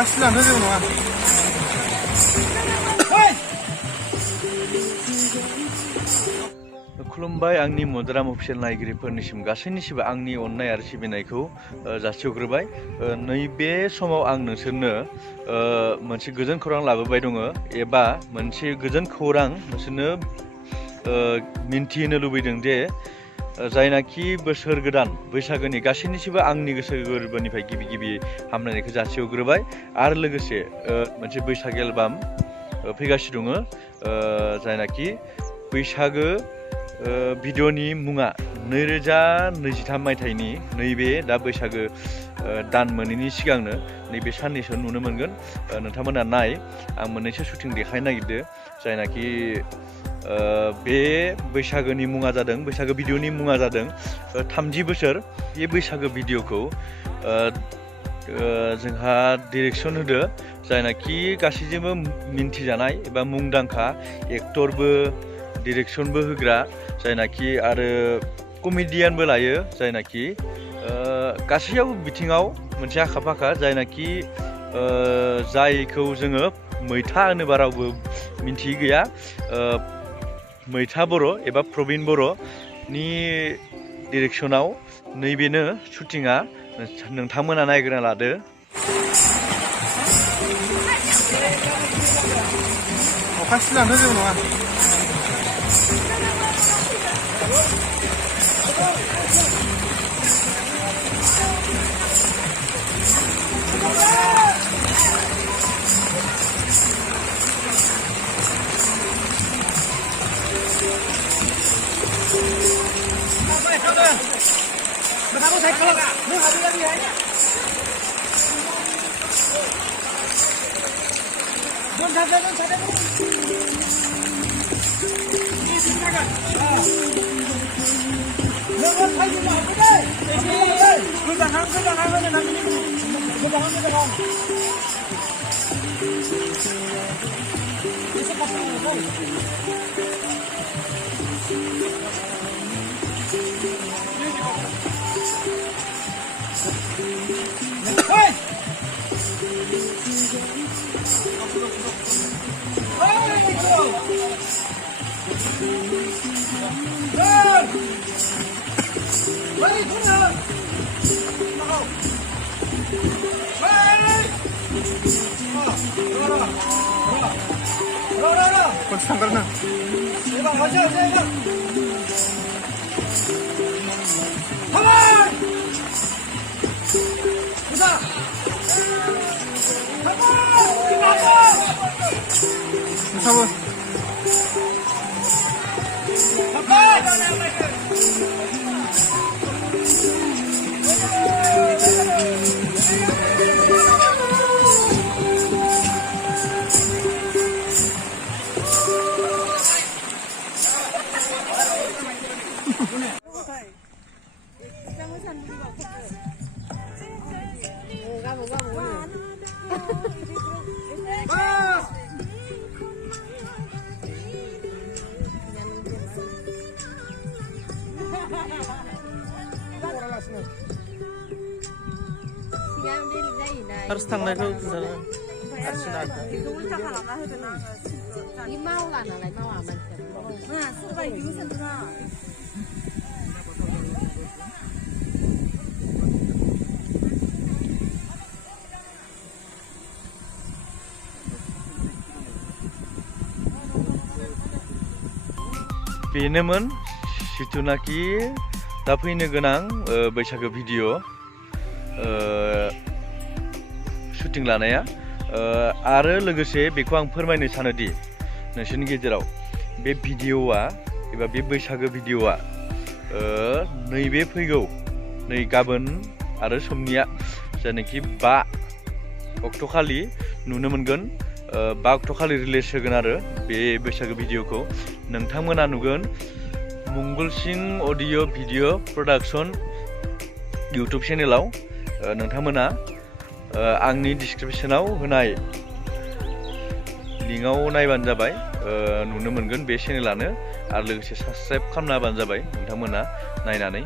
फासिलानो जेबो नङा। खुलुमबाय आंनि मदाराम अफिसियेल नायगिरिफोरनिसिम गासैनिसिमबो आंनि अननाय आरो सिबिनायखौ जासिहरग्रोबाय। नैबे समाव आं नोंसोरनो मोनसे गोजोन खौरां लाबोबाय दङ एबा मोनसे गोजोन खौरां नोंसोरनो मिन्थिहोनो लुबैदों जे जायनाखि बोसोर गोदान बैसागोनि गासैनिसिमबो आंनि गोसो गोरबोनिफ्राय गिबि गिबि हामलायनायखौ जासिहरग्रोबाय आरो लोगोसे मोनसे बैसाग एलबाम फैगासिनो दङ जायनाखि बैसागो भिडिअनि मुङा 2023 मायथाइनि नैबे दा बैसागो दान मोनैनि सिगांनो नैबे साननैसो नुनो मोनगोन। नोंथांमोना नाय आं मोननैसो शुटिं देखायनो नागिरदों जायनाखि बे बैसागोनि मुङा जादों बैसागो भिडिअनि मुङा जादों 30 बोसोर। बे बैसागो भिडिअखौ जोंहा डिरेक्सन होदो जायनाखि गासैजोंबो मिन्थिजानाय एबा मुंदांखा एक्टरबो डिरेक्सनबो होग्रा जायनाखि आरो कमेडियानबो लायो जायनाखि गासैयावबो बिथिङाव मोनसे आखा फाखा जायनाखि जायखौ जोङो मैथा होनोबा रावबो मिन्थियै गैया। मैथा बर' एबा प्रबिन बर'नि डिरेक्सनाव नैबेनो शुटिंआ नोंथांमोना नायग्रोना लादो। फासिलानो जेबो नङा। Karena harus tanganku misalnya harus ada. Itu udah kalau nggak ada nangis. Ini mau lah, nalai mau aman. Nah, suka ini sendiri. Benemen, situnaki tapi ini genang बैसागो भिडिअ शुटिं लानाया आरो लोगोसे बेखौ आं फोरमायनो सानोदि नोंसोरनि गेजेराव बे भिडिअआ एबा बे बैसागो भिडिअआ नैबे फैगौ नै गाबोन आरो समनिया जायनाखि 5 अक्ट' खालि नुनो मोनगोन। 5 अक्ट' खालि रिलिज होगोन आरो बे बैसागो भिडिअखौ नोंथांमोना नुगोन मंगल सिंह अडिअ भिडिअ प्रडाक्शन इउटुब चेनेलाव। नोंथांमोना आंनि डिसक्रिपशनाव होनाय लिंकआव नायबानो जाबाय नुनो मोनगोन बे चेनेलानो आरो लोगोसे साबस्क्राइब खालामना होबानो जाबाय नोंथांमोना नायनानै।